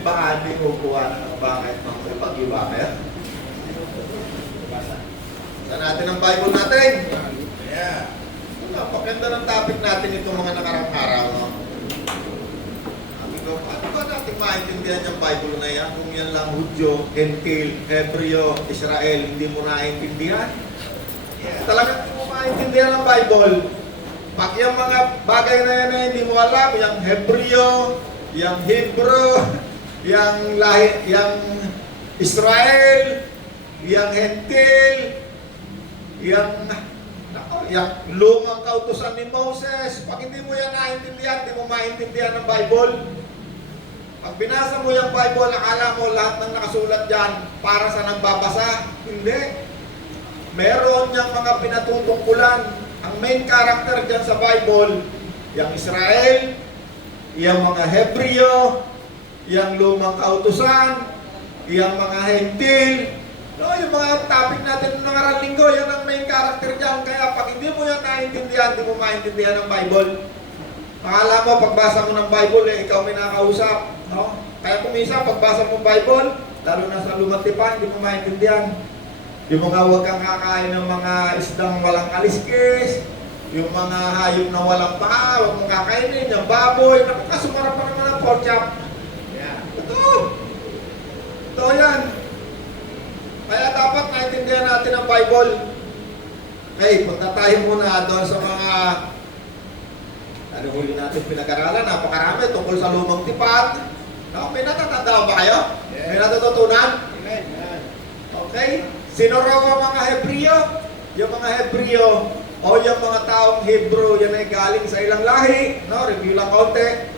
may bahagi upuan ng bakit mga pag-iwaker. Saan natin ang Bible natin? Yeah. Napakaganda ng topic natin itong mga nakarang araw. No? Ano ba natin maintindihan yung Bible na yan? Kung yan lang Hudyo, Gentile, Hebreo, Israel, hindi mo naintindihan? Yeah. Talagang hindi mo maintindihan ang Bible. Pag yung mga bagay na yan na hindi mo alam, yung Hebreo, yung Hebrew, yung Israel, yung Gentile, yung lumang kautusan ni Moses, pag hindi mo yan naintindihan, hindi mo maintindihan ng Bible. Pag binasa mo yung Bible, akala mo lahat ng nakasulat dyan para sa nagbabasa. Hindi. Meron niyang mga pinatutungkulan. Ang main character dyan sa Bible, yung Israel, yung mga Hebreo, yung lumang kautusan, yung mga Gentile. No, yung mga topic natin ng nakarang linggo, yan ang main character dyan. Kaya pag hindi mo yan naintindihan, hindi mo maintindihan ng Bible. Akala mo, pagbasa mo ng Bible, ikaw may nakausap. No? Kaya kung minsan, pagbasa mo ng Bible, lalo na sa lumatipan, hindi mo maintindihan. Yung mga huwag kang kakain ng mga isdang walang kaliskis, yung mga hayop na walang paa, huwag mong kakainin, yung baboy, napakasumara pa naman ang pork chop. Yeah. Ito yan. Kaya dapat naintindihan natin ang Bible. Okay, punta tayo muna doon sa mga huli natin pinag-aralan. Napakarami tungkol sa lumang tipan. No, may natatanda ba kayo? Yeah. May natututunan? Amen. Okay. Sino raw ang mga Hebreo? Yung mga Hebreo o yung mga taong Hebrew, yan ay galing sa ilang lahi. No, review lang konti.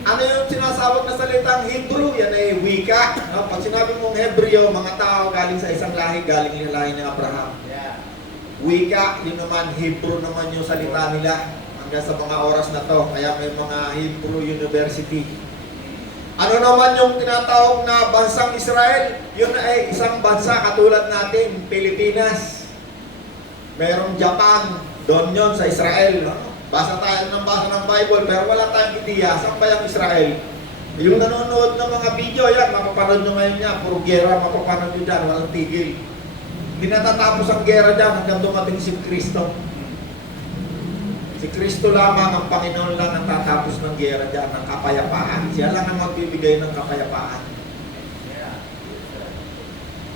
Ano yung sinasabot na salitang Hebrew? Yan ay wika. No? Pag sinabi mong Hebreo, mga tao galing sa isang lahi, galing yung lahi ni Abraham. Yeah. Wika, yun naman, Hebrew naman yung salita nila hanggang sa mga oras na to. Kaya may mga Hebrew University. Ano naman yung tinatawag na bansang Israel? Yun ay isang bansa katulad natin, Pilipinas. Mayroong Japan, doon yun sa Israel. No? Basa tayo ng basa ng Bible, pero wala tayong ideya. Saan ba yung Israel? Yung nanonood ng mga video, yan, mapapanood nyo ngayon yan. Puro gera, mapapanood nyo dyan, walang tigil. Hindi natatapos ang gera dyan hanggang dumating si Kristo. Si Kristo lamang, ang Panginoon lang ang tatapos ng gera dyan, ng kapayapaan. Siya lang ang magbibigay ng kapayapaan.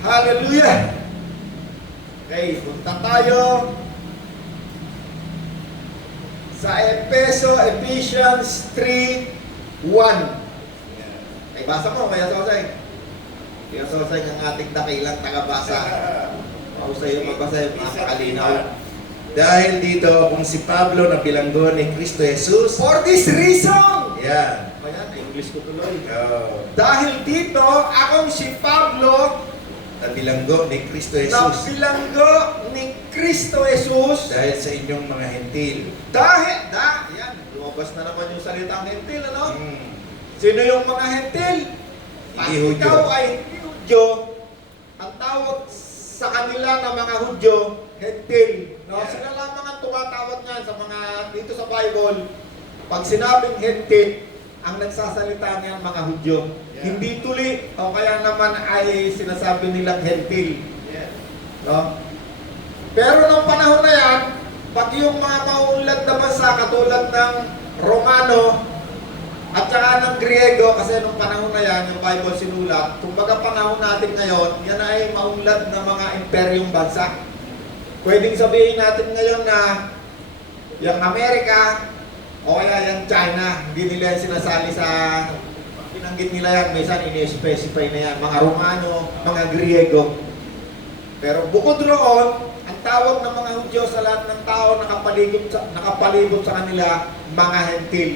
Hallelujah! Okay, punta tayo sa Ephesians 3:1. Ay, basa mo, Kuya Sosay. Kuya Sosay ng ating dakilang tagabasa. Mausay yung magbasa yung makakalinaw. Dahil dito, kung si Pablo na bilanggo ni Kristo Jesus. For this reason! Yan. Ayan, English ko tuloy. Oh. Dahil dito, akong si Pablo Na bilanggo ni Kristo na Jesus. bilanggo ni Kristo Jesus. Dahil sa inyong mga hentil. Yan, lumabas na naman yung salitang hentil, ano? Sino yung mga hentil? Hindi Hudyo. Ikaw ay hindi Hudyo. Ang tawag sa kanila na mga Hudyo, hentil. No? Yeah. Sila lamang ang tumatawag niyan sa mga, dito sa Bible. Pag sinabing hentil, ang nagsasalita niyan mga Hudyo. Yeah. Hindi tuli, o kaya naman ay sinasabi nilang hentil. Yeah. No? Pero nung panahon na yan, pag yung mga mauunlad na bansa katulad ng Romano at saka ng Griego, kasi nung panahon na yan, yung Bible sinulat, kumbaga panahon natin ngayon, yan ay maunlad na mga imperyong bansa. Pwedeng sabihin natin ngayon na yung Amerika o kaya yung China, hindi nila yan sinasali sa, pinanggit nila yan, minsan ini-specify na yan, mga Romano, mga Griego. Pero bukod roon, ang tawag ng mga Hudyo sa lahat ng tao nakapalibot sa kanila, mga hentil.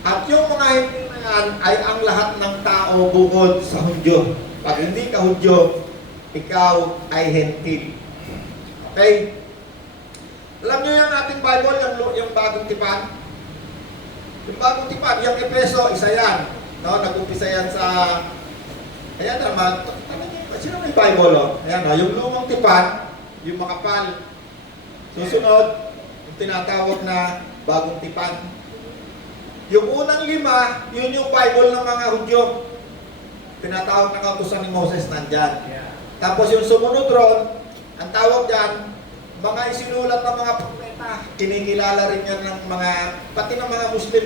At yung mga hentil na yan ay ang lahat ng tao bukod sa Hudyo. Pag hindi ka Hudyo, ikaw ay hentil. Okay? Alam nyo yung ating Bible, yung bagong tipan? Yung bagong tipan, yung Efeso, isa yan. No? Nag-umpisa yan sa... Ayan naman, sino may Bible? Oh? Ayan, no? Yung lumang tipan, yung makapal. Susunod, yung tinatawag na bagong tipan. Yung unang 5, yun yung Bible ng mga Hudyo. tinatawag na kautusan ni Moses nandyan. Yeah. Tapos yung sumunod ron, ang tawag dyan, mga isinulat ng mga propeta, kinikilala rin yan ng mga, pati ng mga Muslim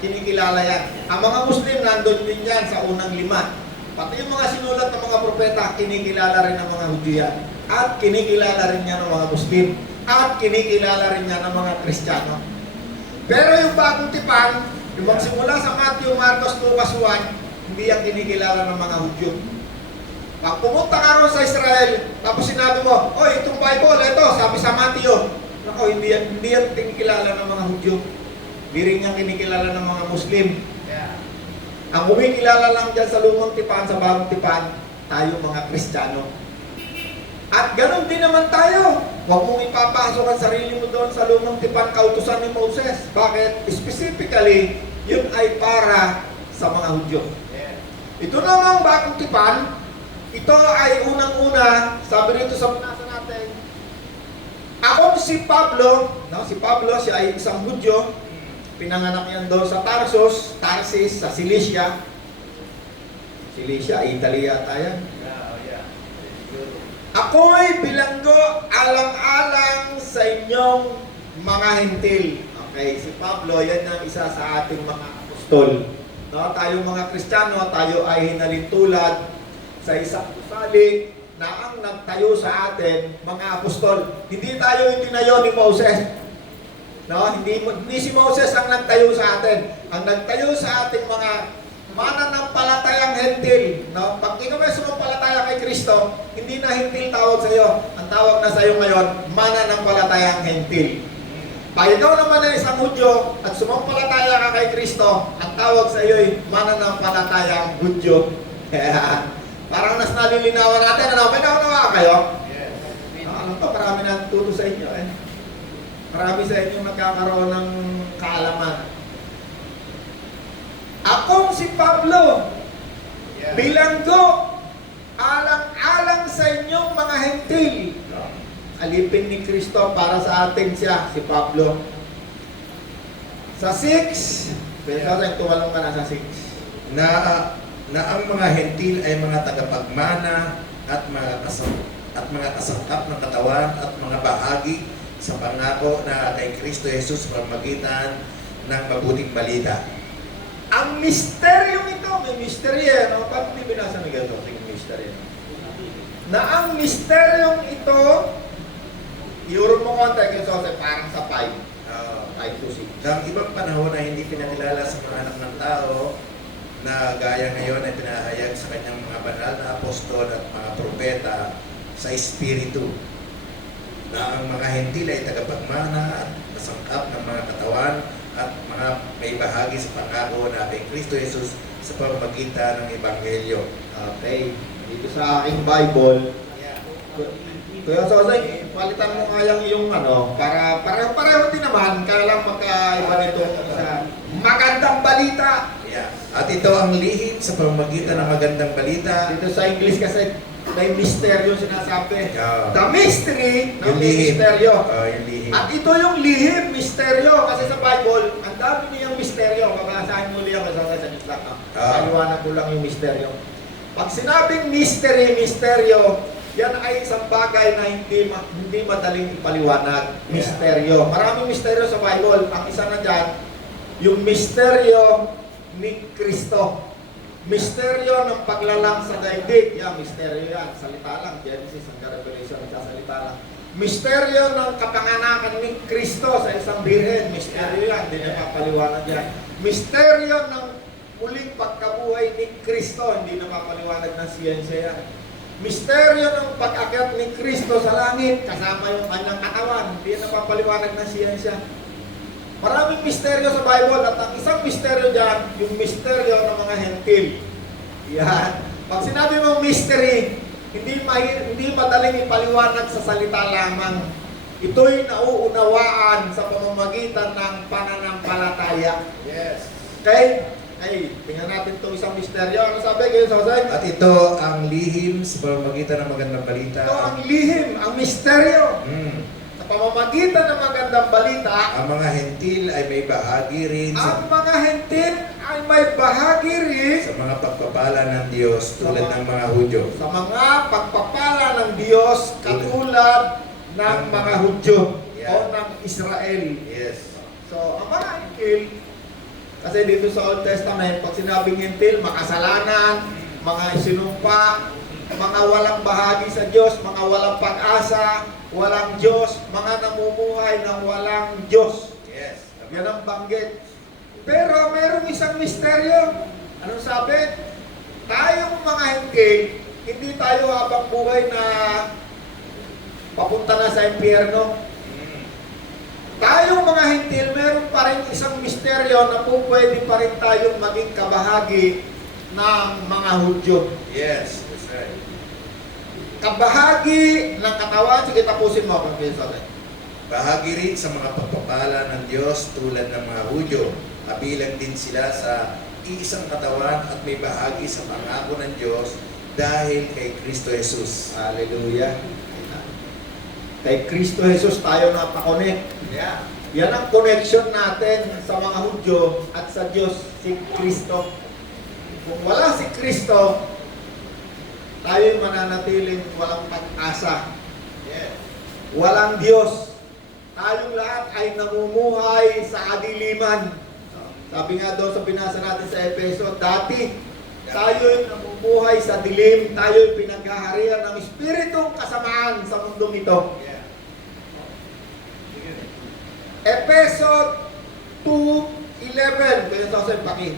kinikilala yan. Ang mga Muslim nandun din yan sa unang 5. Pati yung mga sinulat ng mga propeta, kinikilala rin ng mga Hudyo yan. At kinikilala rin yan ng mga Muslim. At kinikilala rin yan ng mga Kristiyano. Pero yung bagong tipan, yung magsimula sa Matthew, Marcos, Lucas 1, hindi yan kinikilala ng mga Hudyo. Pag pumunta ka ron sa Israel, tapos sinabi mo, oh, itong Bible, ito, sabi sa Matthew. Nako, hindi yan kinikilala ng mga Hudyo. Hindi rin yan kinikilala ng mga Muslim. Yeah. Ang kumikilala lang dyan sa lumang tipan, sa bagong tipan, tayo mga Kristiyano. At ganun din naman tayo. Huwag mong ipapasok ang sarili mo doon sa lumang tipan, kautusan ni Moses. Bakit? Specifically, yun ay para sa mga Hudyo. Yeah. Ito namang bagong tipan, ito ay unang-una, sabi rito sa binasa natin, akong si Pablo, no? Si Pablo, siya ay isang Hudyo, pinanganak yan doon sa Tarsus, Tarsis, sa Cilicia. Cilicia, Italy yata yan. Yeah. Oh, yeah. Siguro. Ako'y bilanggo alang-alang sa inyong mga hentil. Okay, si Pablo, yan ang isa sa ating mga apostol. No, tayo mga Kristiyano, tayo ay hinalintulad sa isang gusali na ang nagtayo sa atin, mga apostol. Hindi tayo itinayo ni Moses. No, hindi si Moses ang nagtayo sa atin. Ang nagtayo sa ating mga mananampalatayang hentil. No, pag ikaw ay sumampalataya kay Kristo, hindi na hentil tawag sa iyo. Ang tawag na sa iyo ngayon, mananampalatayang hentil. Pag ikaw naman ay isang Hudyo at sumampalataya ka kay Kristo, ang tawag sa iyo ay mananampalatayang Hudyo. Parang nas nalilinawan natin, ano? May naunawa kayo? Yes. Alam ko, marami na tuto sa inyo eh. Marami sa inyo nagkakaroon ng kaalaman. Akong si Pablo, Yeah. bilanggo, alang-alang sa inyong mga hentil. Alipin ni Kristo para sa atin siya, si Pablo. Sa 6, pero tumalong ka na sa 6. Na ang mga hentil ay mga tagapagmana at mga kasangkap ng katawan at mga bahagi sa pangako na kay Kristo Jesus sa pamamagitan ng mabuting balita. Ang misteryong ito, may misteryo, no? Bakit hindi binasa ni Gato? Sige, misteryo. Na ang misteryong ito, iurong mo konti kay Jose, parang sa 5. 5 to 6. Ang ibang panahon na hindi pinakilala sa mga anak ng tao na gaya ngayon ay pinahayag sa kanyang mga banal na apostol at mga propeta sa Espiritu na ang mga hentil ay tagapagmana at kasangkap ng mga katawan at mga may bahagi sa pangako na kay Kristo Jesus sa pamamagitan ng Ebanghelyo. Okay. Dito sa aking Bible, kaya Jose, palitan mo nga yung ano, para pareho din naman, kaya lang magkaiba nito sa magandang balita. Yeah. At ito ang lihim sa pamamagitan ng magandang balita. Dito sa English kasi may misteryo sinasabi. Yeah. The mystery ng Yung lihim. misteryo. Yung lihim. At ito yung lihim, misteryo. Kasi sa Bible, ang dami niyang misteryo. Babasahin mo liyan kasi sa Islam. Paliwanag ko lang yung misteryo. Pag sinabing mystery, misteryo, yan ay isang bagay na hindi madaling ipaliwanag. Misteryo. Maraming misteryo sa Bible. Ang isa na dyan, yung misteryo ni Kristo. Misteryo ng paglalang sa daigdig. Yan, misteryo yan. Salita lang. Genesis hanggang Revelation, nagsasalita lang. Misteryo ng kapanganakan ni Kristo sa isang birhen. Misteryo yan. Hindi na mapaliwanag yan. Misteryo ng muling pagkabuhay ni Kristo. Hindi na mapaliwanag ng siyensya yan. Misteryo ng pag-akyat ni Kristo sa langit. Kasama yung kanyang katawan. Hindi na mapaliwanag ng siyensya. Maraming misteryo sa Bible at ang isang misteryo dyan, yung misteryo ng mga hentil. Yan. Pag sinabi mong mystery, hindi madaling ipaliwanag sa salita lamang. Ito'y nauunawaan sa pamamagitan ng pananampalataya. Yes. Okay? Ay, tingnan natin itong isang misteryo. Ano sabi kayo sa Jose? At ito ang lihim sa pamamagitan ng magandang balita. Ito ang lihim, ang misteryo. Sa pamamagitan ng magandang balita, Ang mga hentil ay may bahagi rin ang sa... mga hentil ay may bahagi rin sa mga pagpapala ng Diyos tulad ng mga Hudyo. sa mga pagpapala ng Diyos katulad ng mga Hudyo o ng Israel. Yes. So, ang mga hentil, kasi dito sa Old Testament, pag sinabing hentil, makasalanan, mga isinumpa, mga walang bahagi sa Diyos, mga walang pag-asa, walang Diyos, mga namumuhay ng walang Diyos. Yes. Yan ang banggit. Pero mayroong isang misteryo. Anong sabi? Tayong mga hentil, hindi tayo habang buhay na papunta na sa impyerno. Tayong mga hentil, meron pa rin isang misteryo na po pwede pa rin tayong maging kabahagi ng mga Hudyo. Yes, that's right. Kabahagi ng katawan, sige tapusin mo kung pinsan. Bahagi rin sa mga pagpapala ng Diyos tulad ng mga Hudyo. Kabilang din sila sa iisang katawan at may bahagi sa pangako ng Diyos dahil kay Kristo Jesus. Hallelujah. Kay Kristo Jesus tayo napakonek. Yeah. Yan ang connection natin sa mga Hudyo at sa Diyos, si Kristo. Kung wala si Kristo, tayo'y mananatiling walang pag-asa. Yeah. Walang Diyos. Tayong lahat ay namumuhay sa kadiliman. Sabi nga doon sa binasa natin sa Efeso, dati tayo'y namumuhay sa dilim, tayo'y pinaghaharian ng espiritong kasamaan sa mundong ito. Yeah. Efeso 2:11. Kaya sa paki.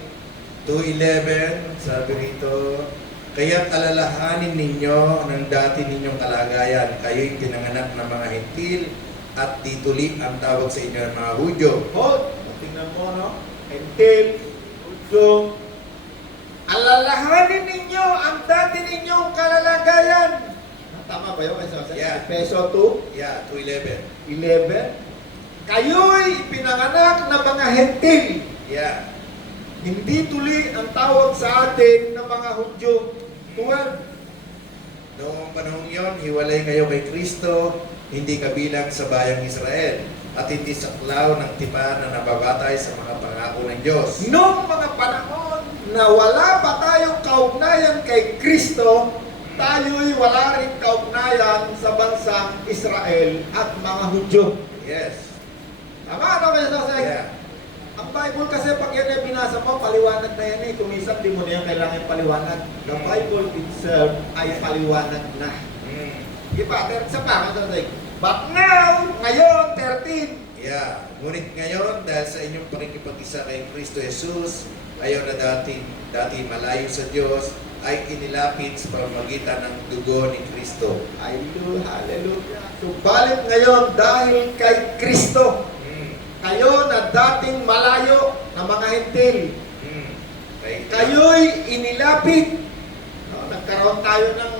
2:11, sabi rito, kaya't alalahanin ninyo ng dati ninyong kalagayan. Kayo'y tinanganak ng mga hentil at tituli ang tawag sa inyo ng mga Hudyo. Hold. Tingnan mo, no? Hentil, Hudyo. Alalahanin ninyo ang dati ninyong kalalagayan. Tama ba yun? Yeah. Efeso 2:11. Yeah, 2:11. Kayo'y pinanganak na mga hentil. Yeah. Hindi tuli ang tawag sa atin ng mga Hudyo. 12. Noong panahon yon, hiwalay kayo kay Kristo, hindi kabilang sa bayang Israel, at hindi saklaw ng tipan na nababatay sa mga pangako ng Diyos. Noong mga panahon na wala pa tayong kaugnayan kay Kristo, tayo'y wala rin kaugnayan sa bansang Israel at mga Hudyo. Yes. Tama, ano kayo sa Yeah. Ang Bible kasi pag yan ay binasa mo, paliwanag na yan eh. Kung minsan di mo na yan kailangan paliwanag. The Bible itself ay paliwanag na. Diba? Sa pa, but now, ngayon, 13. Yeah. Ngunit ngayon, dahil sa inyong pakikipag-isa kay Kristo Jesus, ayaw na dati malayo sa Diyos, ay inilapit sa pamamagitan ng dugo ni Kristo. Hallelujah. Subalit ngayon, dahil kay Kristo, kayo na dating malayo na mga hentil, kayo'y inilapit. No, nagkaroon tayo ng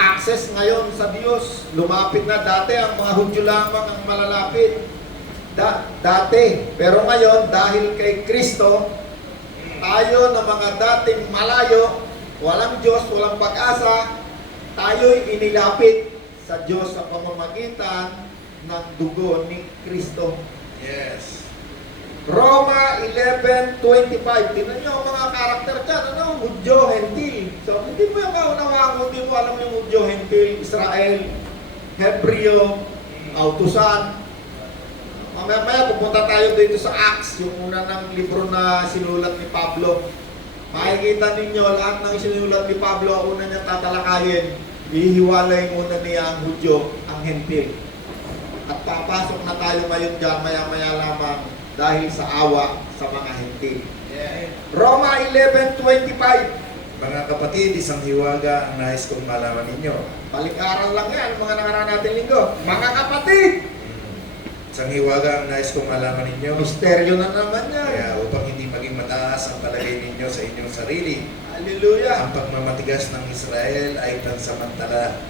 access ngayon sa Diyos. Lumapit na dati ang mga Hudyo lamang ang malalapit. Dati. Pero ngayon, dahil kay Kristo, tayo na mga dating malayo, walang Diyos, walang pag-asa, tayo'y inilapit sa Diyos sa pamamagitan ng dugo ni Kristo. Yes. Roma 11:25. Tingnan nyo ang mga karakter dyan. Ano? Hudyo, Hentil. So, hindi mo yung kaunawaan, hindi mo alam yung Hudyo, Hentil, Israel, Hebreo, Autusan. Mamaya pupunta tayo dito sa Acts, yung una ng libro na sinulat ni Pablo. Makikita ninyo lahat ng sinulat ni Pablo, ang una niya tatalakayin, ihiwalay muna niya ang Hudyo, ang Hentil. At papasok na tayo ngayon dyan, maya-maya lamang dahil sa awa sa mga hentil. Yeah. Roma 11:25. Mga kapatid, isang hiwaga ang nais kong malaman ninyo. Balik-aral lang yan, mga nakaraan natin linggo. Mga kapatid! Isang hiwaga ang nais kong malaman ninyo. Misteryo na naman yan. Kaya upang hindi maging mataas ang palagay ninyo sa inyong sarili, Hallelujah! ang pagmamatigas ng Israel ay pansamantala.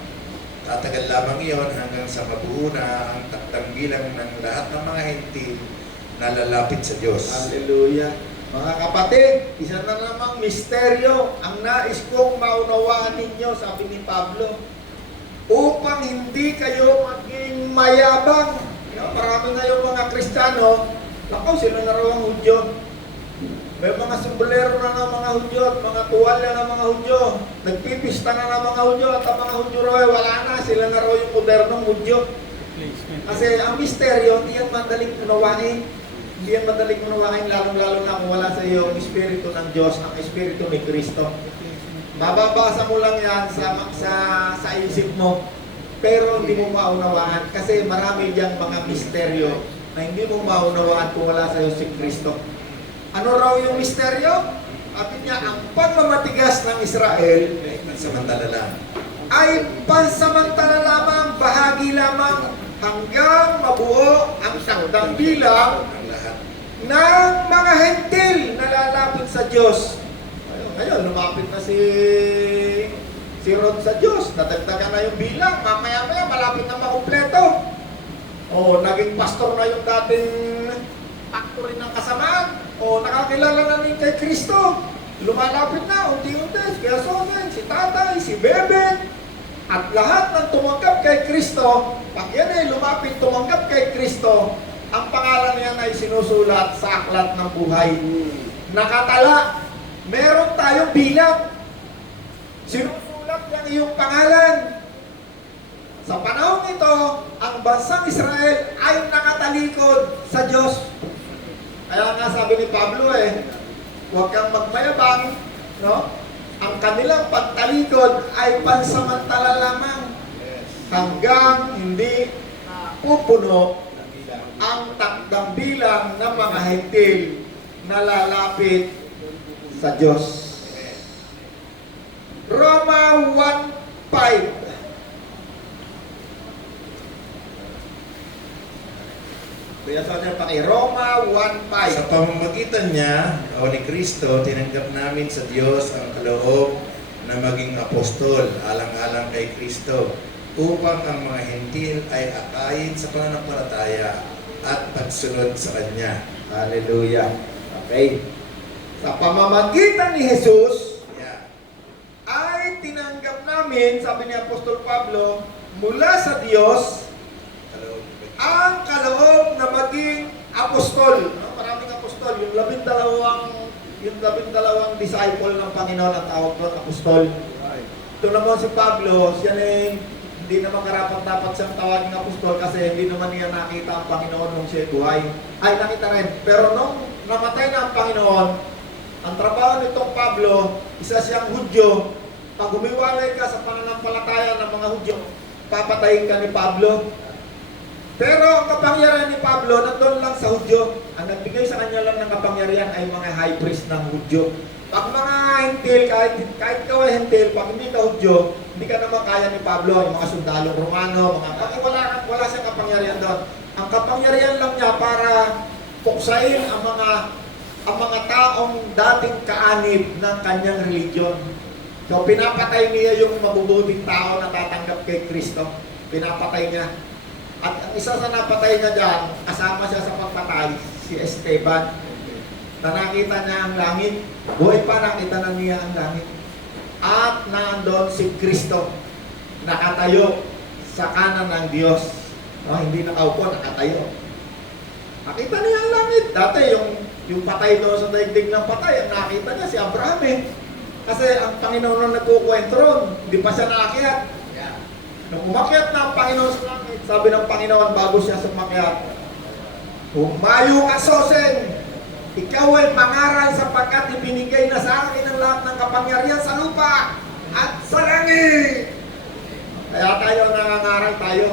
Tatagal lamang iyon hanggang sa mabuo na ang takdang bilang ng lahat ng mga hentil na lalapit sa Diyos. Hallelujah! Mga kapatid, isa na namang misteryo ang nais kong maunawaan ninyo, sabi ni Pablo, upang hindi kayo maging mayabang. Marami ngayong mga Kristiyano, sila na raw ang Hudyo. May mga sombrero na ng mga Hudyo at mga tuwalya ng mga Hudyo. Nagpipista na ng mga Hudyo at ang mga Hudyo raw ay wala na. Sila na raw yung modernong Hudyo. Kasi ang misteryo, hindi yan madaling unawain. Hindi yan madaling unawain, lalong-lalo na kung wala sa iyo ang Espiritu ng Diyos, ang Espiritu ni Kristo. Mababasa mo lang yan sa isip mo, pero hindi mo maunawaan kasi marami diyang mga misteryo na hindi mo maunawaan kung wala sa iyo si Kristo. Ano raw yung misteryo? Sabi niya, ang pagmamatigas ng Israel Samantala lang. ay pansamantala lamang, bahagi lamang, hanggang mabuo ang takdang bilang Ang lahat. ng mga hentil na lalapit sa Diyos. Ngayon, lumapit na si Rod sa Diyos. Nadagdagan na yung bilang. Mamaya-maya, malapit na makumpleto. O, naging pastor na yung dating factory ng kasamaan. O, nakakilala na rin kay Kristo. Lumalapit na, unti-unti. Kaya Sonen, si Tatay, si Bebe. At lahat ng tumanggap kay Kristo, pag yan ay lumapit tumanggap kay Kristo, ang pangalan niyan ay sinusulat sa aklat ng buhay. Nakatala. Meron tayong bilang. Sinusulat yung iyong pangalan. Sa panahon ito, ang bansang Israel ay nakatalikod sa Diyos. Kaya nga sabi ni Pablo huwag kang magmayabang, no? Ang kanilang pagtalikod ay pansamantala lamang hanggang hindi pupuno ang takdang bilang ng mga hentil na lalapit sa Diyos. Roma 1:5. Kuya Soner, Roma 1:5. Sa pamamagitan niya, o ni Kristo, tinanggap namin sa Diyos ang kaloob na maging apostol, alang-alang kay Kristo, upang ang mga hentil ay akayin sa pananampalataya at pagsunod sa Kanya. Hallelujah. Okay. Sa pamamagitan ni Jesus, Yeah. ay tinanggap namin, sabi ni Apostol Pablo, mula sa Diyos, Kaloob. ang kaloob na maging apostol. No? Maraming apostol. Yung 12 disciple ng Panginoon ang tawag doon, apostol. Ito naman si Pablo, siya hindi naman karapat-dapat siyang tawagin apostol kasi hindi naman niya nakita ang Panginoon nung siya buhay. Ay, nakita rin. Pero nung namatay na ang Panginoon, ang trabaho nitong Pablo, isa siyang Hudyo. Pag humiwalay ka sa pananampalataya ng mga Hudyo, papatayin ka ni Pablo. Pero ang kapangyarihan ni Pablo, nandun lang sa Hudyo. Ang nagbigay sa kanya lang ng kapangyarihan ay mga high priest ng Hudyo. Pag mga hentil, kahit ikaw ay hentil, pag hindi ka Hudyo, hindi ka naman kaya ni Pablo, yung mga sundalong Romano, wala siyang kapangyarihan doon. Ang kapangyarihan lang niya para puksain ang mga taong dating kaanib ng kanyang religion. So pinapatay niya yung mabubuting tao na tatanggap kay Kristo. Pinapatay niya. At ang isa sa napatay niya dyan, kasama siya sa pagpatay, si Esteban. Na nakita niya ang langit, buhay pa nakita na niya ang langit. At nandoon si Kristo, nakatayo sa kanan ng Diyos. Hindi nakaupo, nakatayo. Nakita niya ang langit. Dati yung patay doon sa daigdig ng patay, ang nakita niya si Abraham Kasi ang Panginoon nung nagkukwento ron, hindi pa siya naakyat. Nung umakyat na ang Panginoon sa langit, sabi ng Panginoon bago siya sumakyat, "Humayo ka, Sosen! Ikaw ay mangaral sapagkat ibinigay na sa akin ang lahat ng kapangyarihan sa lupa at sa langit." Kaya tayo nangangaral tayo.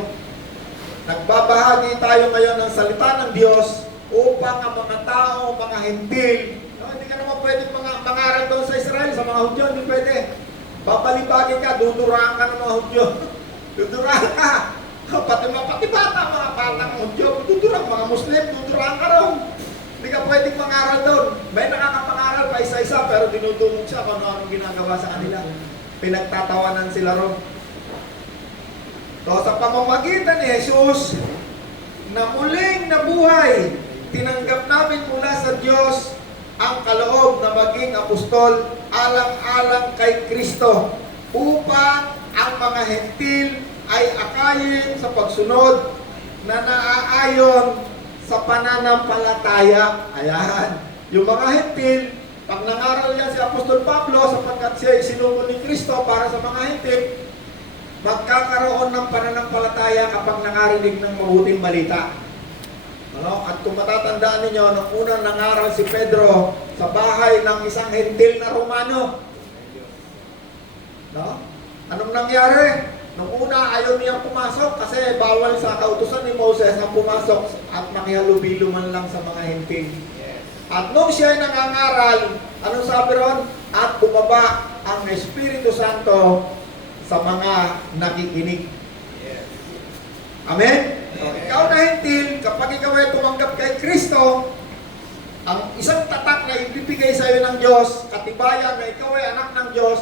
Nagbabahagi tayo ngayon ng salita ng Diyos upang ang mga tao, mga hentil, hindi ka naman pwede mangaral doon sa Israel, sa mga Hudyo, hindi pwede. Babalibagin ka, duduraan ka ng mga Hudyo. Duduraan ka. Pati bata, mga batang Hudyo, dudurang, mga Muslim, duduraan ka ron. Hindi ka pwedeng mangaral doon. May nakakapangaral pa isa-isa, pero dinudulog siya kung anong ginagawa sa kanila. Pinagtatawanan sila ron. So, sa pamamagitan ni Jesus, na muling nabuhay, tinanggap namin mula sa Diyos ang kaloob na maging apostol alang-alang kay Kristo upang ang mga hentil ay akayin sa pagsunod na naaayon sa pananampalataya. Ayan. Yung mga hentil, Pag nangaral yan si Apostol Pablo sapagkat siya ay sinukol ni Kristo para sa mga Hentil, magkakaroon ng pananampalataya kapag nakarinig ng mabuting balita. Ano? At kung matatandaan ninyo, nung unang nangaral si Pedro sa bahay ng isang Hentil na Romano, no? Anong nangyari? Nung una, ayaw niyang pumasok kasi bawal sa kautusan ni Moses ang pumasok at makihalubilo man lang sa mga Hentil. Yes. At nung siya ay nangangaral, anong sabi ron? At bumaba ang Espiritu Santo sa mga nakikinig. Yes. Amen? So, ikaw na Hentil, kapag ikaw ay tumanggap kay Kristo, ang isang tatak na ibibigay sa iyo ng Diyos, katibayan na ikaw ay anak ng Diyos,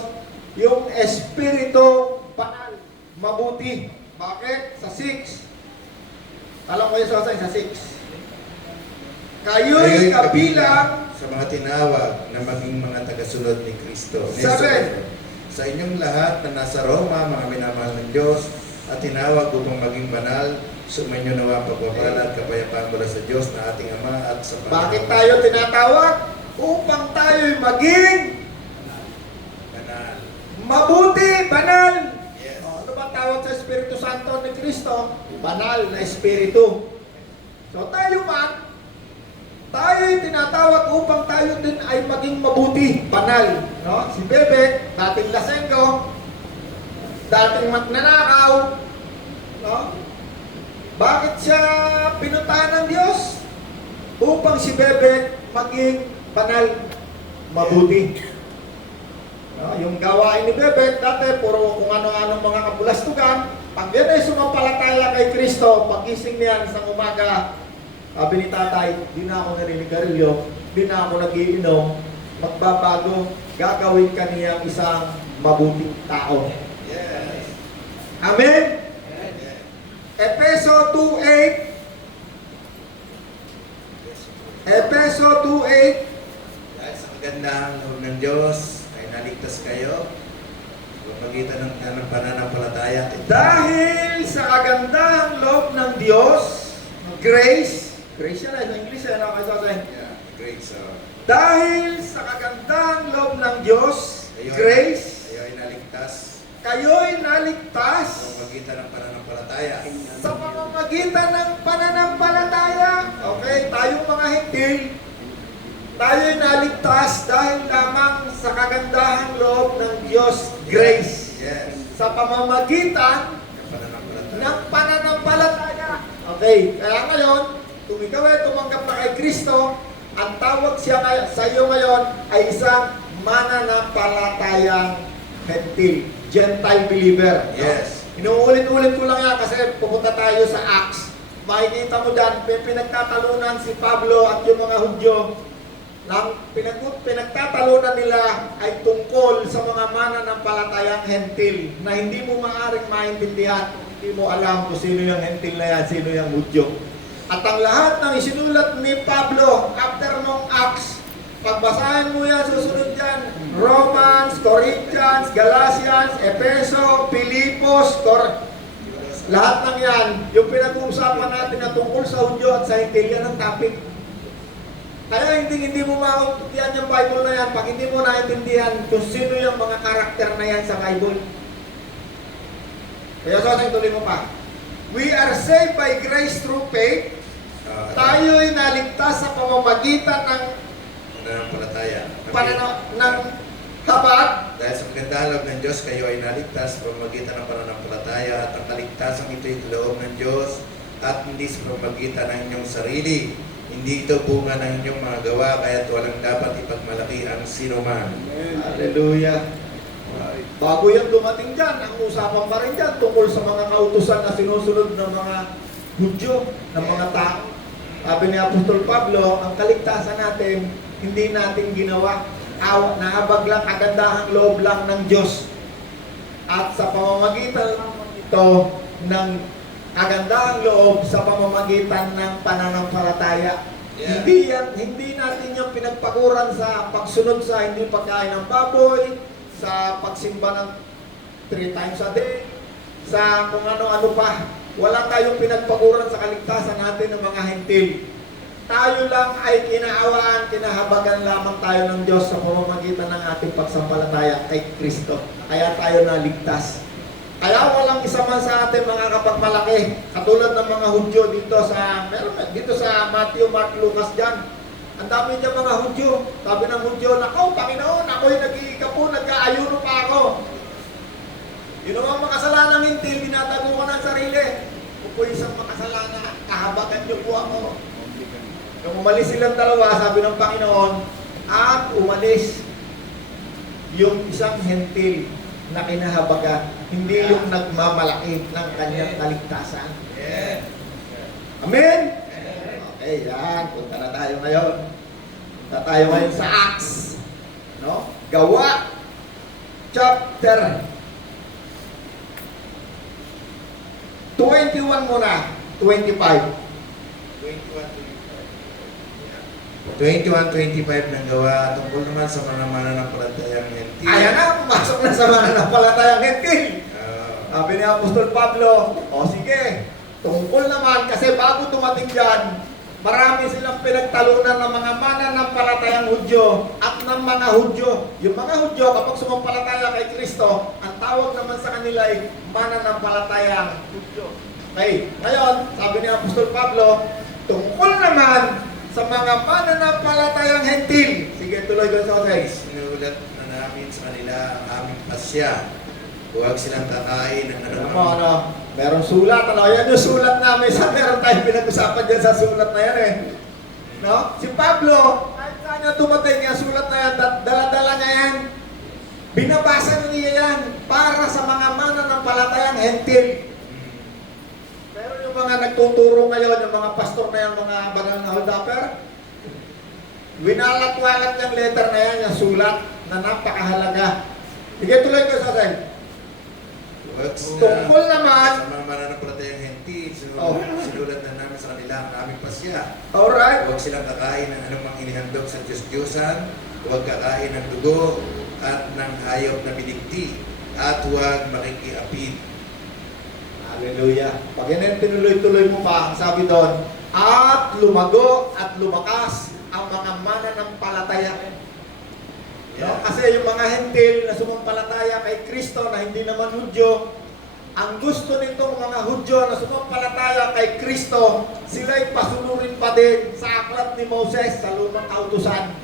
yung Espiritu Banal, mabuti. Bakit? Sa 6. Alam mo yung sa 6. Kayo'y kabilang sa mga tinawag na maging mga tagasunod ni Kristo. Seven. Sa inyong lahat na nasa Roma, mga minamahal ng Diyos, at tinawag upang maging banal, sumainyo nawa pagpapala at kapayapaan mula sa Diyos na ating Ama at sa Panginoon. Bakit tayo tinatawag? Upang tayo'y maging banal. mabuti, banal. Yes. Ano ba tawag sa Espiritu Santo ni Kristo? Banal na Espiritu. So tayo tinatawag upang tayo din ay maging mabuti, banal. No? Si Bebe, dating lasenggo, dating magnanakaw, no? Bakit siya pinuntahan ng Diyos? Upang si Bebe maging banal, mabuti. No? Yung gawain ni Bebe, dati puro kung ano-anong mga kabulastugan. Pag yan ay sumampalataya kay Kristo, pagising niyan sa umaga, sabi ni tatay, di na ako naninigarilyo, di na ako nagiinom, magbabago, gagawin ka niyang isang mabuting tao. Yes. Amen? Yes. Efeso 2:8. Efeso 2:8. Dahil sa kagandahang loob ng Diyos ay naligtas kayo sa pamagitan ng pananampalataya. Dahil sa kagandahang loob ng Diyos, grace yan ay sa English, ano kayo sasabihin? Yeah, great. So, Dahil sa kagandahang loob ng Diyos, grace, kayo ay naligtas kayo'y sa naligtas pamagitan ng pananampalataya. sa pamamagitan ng pananampalataya. Okay, tayong mga Hentil, tayo'y naligtas dahil lamang sa kagandahang loob ng Diyos, grace. Yes. Sa pamamagitan Ng pananampalataya. ng pananampalataya. Okay, kaya ngayon, kung ikaw ay tumanggap na kay Kristo, ang tawag siya sa iyo ngayon ay isang mananampalatayang Hentil, Gentile believer. Yes. Inuulit-ulit ko lang yan kasi pupunta tayo sa Acts. Makikita mo dyan, pinagtatalunan si Pablo at yung mga Hudyo. Pinagtatalunan nila ay tungkol sa mga mananampalatayang Hentil na hindi mo maaaring maintindihan kung hindi mo alam kung sino yung Hentil na yan, sino yung Hudyo. At ang lahat ng isinulat ni Pablo after nung Acts, pagbasahin mo yan, susunod yan, Romans, Corinthians, Galatians, Efeso, Pilipos, lahat ng yan, yung pinag-uusapan natin na tungkol sa Hudyo at sa Hentil, yan ang topic. Kaya hindi mo maintindihan yung Bible na yan pag hindi mo naintindihan kung sino yung mga karakter na yan sa Bible. Kaya sasang tuloy mo pa. We are saved by grace through faith. Tayo'y naligtas sa pamamagitan ng Pananampalataya. ng habag. Dahil sa pagkandalog ng Diyos, kayo ay naligtas sa pamamagitan ng pananampalataya at ang kaligtasan ito'y loob ng Diyos at hindi sa pamamagitan ng inyong sarili. Hindi ito bunga ng inyong mga gawa, kaya't walang dapat ipagmalaki ang sino man. Hallelujah. Bago yan dumating dyan, ang usapan pa rin dyan tungkol sa mga kautusan na sinusunod ng mga Hudyo, ng mga tao. Sabi ni Apostol Pablo, ang kaligtasan natin, hindi natin ginawa. Nahabag lang, kagandahang loob lang ng Diyos. At sa pamamagitan ito ng kagandahang loob sa pamamagitan ng pananampalataya. Yeah. Hindi natin yung pinagpaguran sa pagsunod sa hindi pagkain ng baboy, sa pagsimba ng 3 times a day, sa kung ano-ano pa. Wala tayong pinagpaguran sa kaligtasan natin ng mga Hentil. tayo lang ay kinaawaan, kinahabagan lamang tayo ng Diyos sa pamamagitan ng ating pagsampalataya kay Kristo. Kaya tayo naligtas. Kaya walang isa man sa ating mga kapagmalaki, katulad ng mga Hudyo dito sa Matthew, Mark, Lucas dyan. Ang dami niya mga Hudyo. Sabi ng Hudyo, "Nakaw, Panginoon, ako'y nag-iikapo, nag-aayuno pa ako." Yun ang makasalanang hintil, binatago ko ng sarili. Kung po isang makasalanan, kahabagan niyo po ako. Nung umalis silang dalawa, sabi ng Panginoon, at umalis yung isang hentil na kinahabagan, hindi yung nagmamalaki ng kanyang kaligtasan. Yeah. Amen? Okay, yan. Punta na tayo ngayon. Punta tayo ngayon sa Acts. No? Gawa. Chapter 21 muna. 25. 21-25 ng gawa tungkol naman sa mga mananampalatayang hentil. Ayan na, pumasok na sa mananampalatayang hentil. Sabi ni Apostol Pablo, o sige, tungkol naman, kasi bago dumating dyan, marami silang pinagtalunan ng mga mananampalatayang Hudyo at ng mga Hudyo. Yung mga Hudyo, kapag sumampalataya kay Kristo, ang tawag naman sa kanila ay mananampalatayang Hudyo. Okay, ngayon, sabi ni Apostol Pablo, tungkol naman sa mga mananampalatayang hentil. Sige, tuloy ko sa text. Sinulat na namin sa kanila ang aming pasya. Huwag silang kakain ng Ano, merong sulat, ano, yan yung sulat namin sa meron tayong pinag-usapan dyan sa sulat na yan eh. No? Si Pablo, kahit saan niya dumating yung sulat na yan, dala-dala niya yan. Binabasa niya yan para sa mga mananampalatayang hentil. Pero yung mga nagtuturo ngayon, yung mga pastor na yan, mga banal na holdapper, winalat-walat yung letter na yan, yung sulat na napakahalaga. Sige, tuloy ko sa akin. Tungkol naman sa mga mananampalatayang hentil, sinulat na namin sa kanila ang aming pasya. Alright. Huwag silang kakain ng anumang inihandog sa Diyos-Diyosan, huwag kakain ng dugo at ng hayop na binigti, at huwag makikiapid. Hallelujah. Pag yan tinuloy-tuloy mo pa, ang sabi doon, at lumago at lumakas ang mga mananampalataya. No? Kasi yung mga hentil na sumampalataya kay Kristo na hindi naman Hudyo, ang gusto nitong mga Hudyo na sumampalataya kay Kristo, sila'y pasunurin pa din sa aklat ni Moses sa lumang kautusan.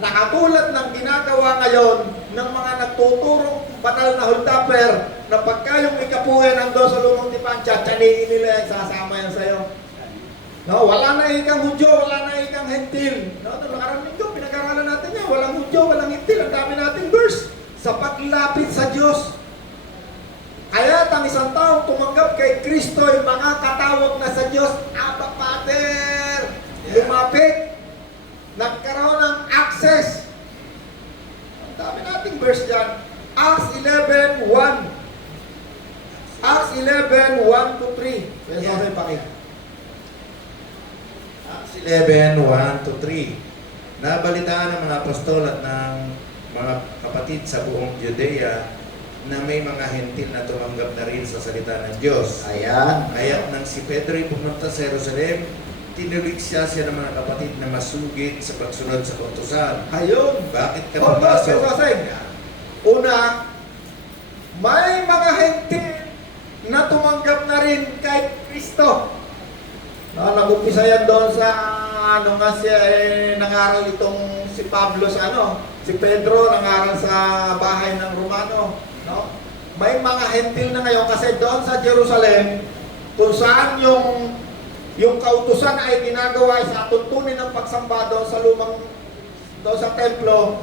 Nakatulad ng ginagawa ngayon ng mga nagtuturong banal na holdapper na pagka yung ikapuhin nandun sa lumang tipan, tsatsaniin nila yan, sasama yan sa'yo. No, wala na ikang Hudyo, wala na ikang hentil. No, nakarang linggo, pinag-aralan natin yan. Walang Hudyo, walang hentil. Ang dami nating verse sa paglapit sa Diyos. Kaya ang isang taong tumanggap kay Kristo ay makakatawag na sa Diyos, Abba Father. Lumapit. Nagkaroon ng access. Ang dami nating verse dyan. Acts 11:1. Acts 11:1-3. Pwede sa akin pakita. 11:1-3. Nabalitaan ng mga apostol at ng mga kapatid sa buong Judea na may mga hentil na tumanggap na rin sa salita ng Diyos. Ayan. Kaya nang si Pedro ay pumunta sa Jerusalem, tinuligsa siya ng mga kapatid na masugid sa pagsunod sa kautusan. Ayun. Bakit ka Hold on, pumasok? Sasay. Una, may mga hentil na tumanggap na rin kay Kristo. No, nag-umpisa yan doon sa ano nga siya nangaral itong si Pablo sa si Pedro nangaral sa bahay ng Romano, no? May mga hentil na ngayon kasi doon sa Jerusalem kung saan yung kautusan ay ginagawa sa tuntunin ng pagsamba doon sa templo,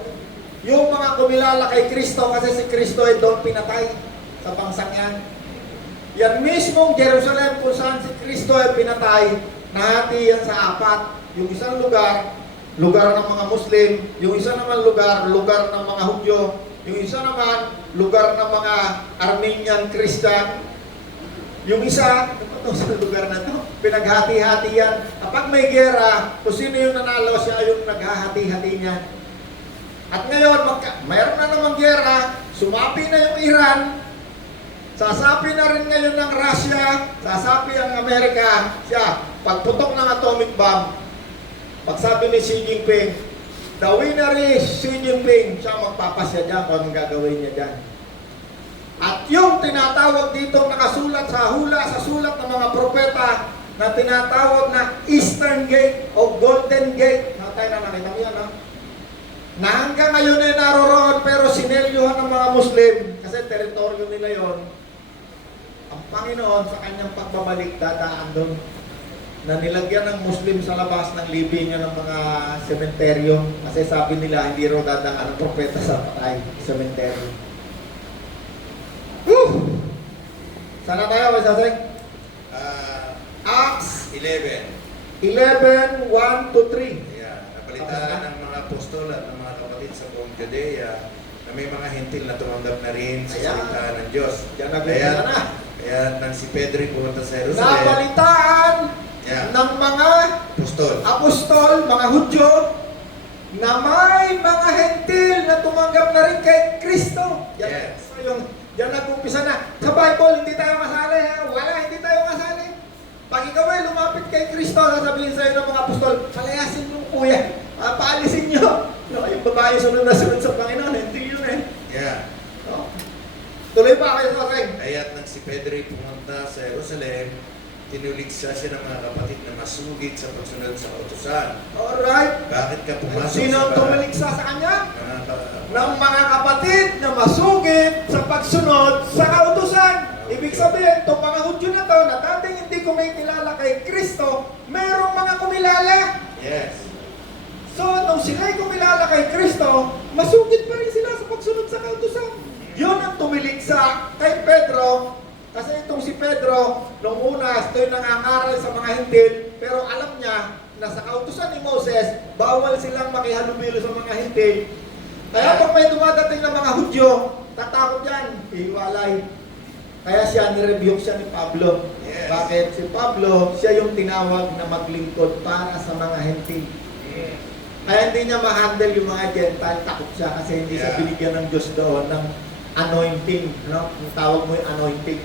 yung mga kumilala kay Kristo kasi si Kristo ay doon pinatay sa pangsang yan. Yan mismong Jerusalem kung saan si Kristo ay pinatay, nahati yan sa apat. Yung isang lugar ng mga Muslim. Yung isa naman lugar ng mga Hudyo. Yung isa naman, lugar ng mga Armenian Christian. Yung isa, sa lugar na to, pinaghati-hati yan. Kapag may gera, kung sino yung nanalo, siya yung naghahati-hati niya. At ngayon, mayroon na namang gera, sumapi na yung Iran, sasapi na rin ngayon ng Russia, sasapi ang Amerika, siya, pagputok ng atomic bomb, Pagsabi ni Xi Jinping, the winner is Xi Jinping, siya magpapasya dyan kung anong gagawin niya dyan. At yung tinatawag dito nakasulat sa hula, sa sulat ng mga propeta, na tinatawag na Eastern Gate o Golden Gate. Tayo na nakita mo yan, ha? Na hanggang ngayon ay naroroon pero sinelyuhan ng mga Muslim kasi teritoryo nila yon. Ang Panginoon sa kanyang pagbabalik dadaan doon na nilagyan ng Muslim sa labas ng libingan ng mga sementeryo kasi sabi nila hindi raw dadaan ang propeta sa patay, sementeryo. Woo! Sana tayo, may sasay? Acts 11. 11, 1 to 3. Ayan, napalitan ng mga apostol at ng mga kapatid sa buong Judea na may mga hentil na tumanggap na rin sa Ayan. salita ng Diyos. Diyan nag-umpisa na. Kaya nang si Pedro pumunta sa Jerusalem, Nabalitaan yeah, ng mga apostol. apostol, mga Hudyo, na may mga hentil na tumanggap na rin kay Kristo. Yan, Yes. so yung, yan nag-umpisa na. Sa Bible, hindi tayo kasali. Ha? Wala, hindi tayo kasali. Pag ikaw ay lumapit kay Kristo, sasabihin sa'yo ng mga apostol, palayasin mo kuya, paalisin nyo. No, yung babae sunod na sunod sa Panginoon, hindi yun eh. Yeah. No? Tuloy pa kayo sa akin. Kaya't nang si Pedro pumunta sa Jerusalem, tinuligsa siya ng mga kapatid na masugid sa pagsunod sa kautusan. Alright. Bakit ka pumasok Sino ang bahay? tumaligsa sa kanya? Mga Ng mga kapatid na masugid sa pagsunod sa kautusan. Ibig sabihin, itong mga Hudyo na to, na dating hindi kumikilala kay Kristo, merong mga kumilala. Yes. So, nung sila'y kumilala kay Kristo, masugid pa rin sila sa pagsunod sa kautusan. Yun ang tumiligsa kay Pedro. Kasi itong si Pedro, nung una, ito'y nangangaral sa mga hintil, pero alam niya na sa kautusan ni Moses, bawal silang makihalubilo sa mga hintil. Kaya pag may dumadating na mga Hudyo, tatakot yan, hiwalay. Kaya siya, nirebuke siya ni Pablo. Yes. Bakit? Si Pablo, siya yung tinawag na maglingkod para sa mga hintil. Kaya hindi niya ma-handle yung mga Gentile, takot siya kasi hindi siya Yeah. binigyan ng Diyos doon ng anointing. No? Yung tawag mo yung anointing.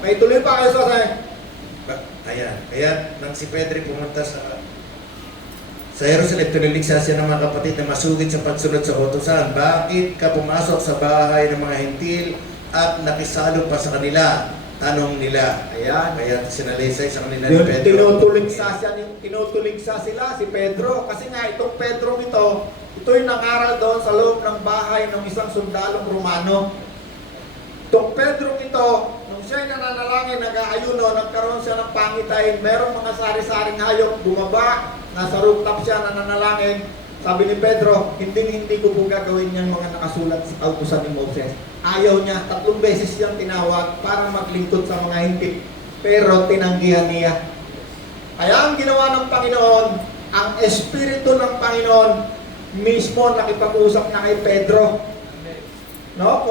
Okay, tuloy pa kayo sa Ayan. Kaya nang si Pedro pumunta sa Jerusalem, tuliligsa siya ng mga kapatid na masugid sa pagsunod sa kautusan. Bakit ka pumasok sa bahay ng mga hentil at nakisalo pa sa kanila? Tanong nila. Ayan. Kaya sinalaysay sa kanila ni Yung Pedro. tinutuligsa sila si Pedro. Kasi nga itong Pedro ito'y nangaral doon sa loob ng bahay ng isang sundalong Romano. Itong Pedro ito, nung siya'y nananalangin, nag-aayuno, nagkaroon siya ng pangitay, merong mga sari-saring hayop, bumaba, nasa rooftop siya, nananalangin. Sabi ni Pedro, hindi ko po gagawin yan mga nakasulat sa kautusan ni Moses. Ayaw niya, 3 beses siyang tinawag para maglingkod sa mga hintil. Pero tinanggihan niya. Kaya ang ginawa ng Panginoon, ang Espiritu ng Panginoon mismo nakipag-usap na kay Pedro. No?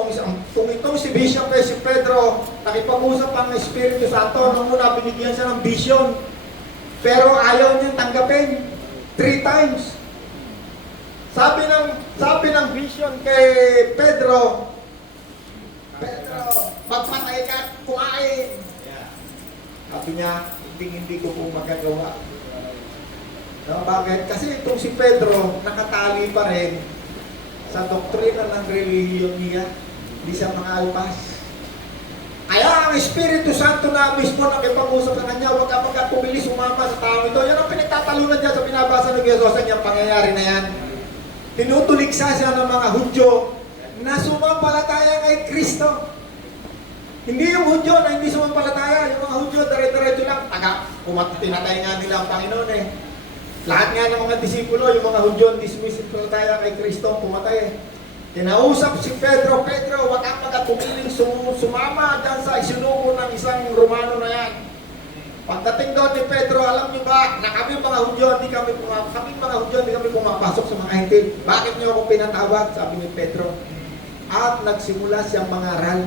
Kung itong si Bishop si Pedro, nakipag-usap ang Espiritu Santo, nung una binigyan siya ng vision. Pero ayaw niyang tanggapin. 3 times. Sabi ng vision kay Pedro, magpatay ka, kumain. Sabi niya, hindi ko po magagawa. No, bakit? Kasi itong si Pedro, nakatali pa rin sa doktrina ng relihiyon niya. Hindi siya makaalpas. Kaya ang Espiritu Santo na mismo nakipag-usap sa kanya, huwag ka magkatubili sumama sa tao ito. Yan ang pinagtatalunan niya sa binabasa ng Jesus sa niyang pangyayari na yan. Tinutuligsa siya ng mga Hudyo na sumampalataya kay Kristo. Hindi yung Hudyo na hindi sumampalataya. Yung mga Hudyo, dire-diretso lang. Tinatay nga nila ang Panginoon eh. Lahat nga ng mga disipulo, yung mga Hudyo, dismiss palataya kay Kristo, pumatay eh. Kinausap si Pedro, huwag kang magatumiling sumama dyan sa isinuko ng isang Romano na yan. Pagdating doon ni Pedro, alam niyo ba, na kami mga Hudyo, hindi kami pumapasok sa mga hintil. Bakit niyo ako pinatawag? Sabi ni Pedro. At nagsimula siyang mangaral.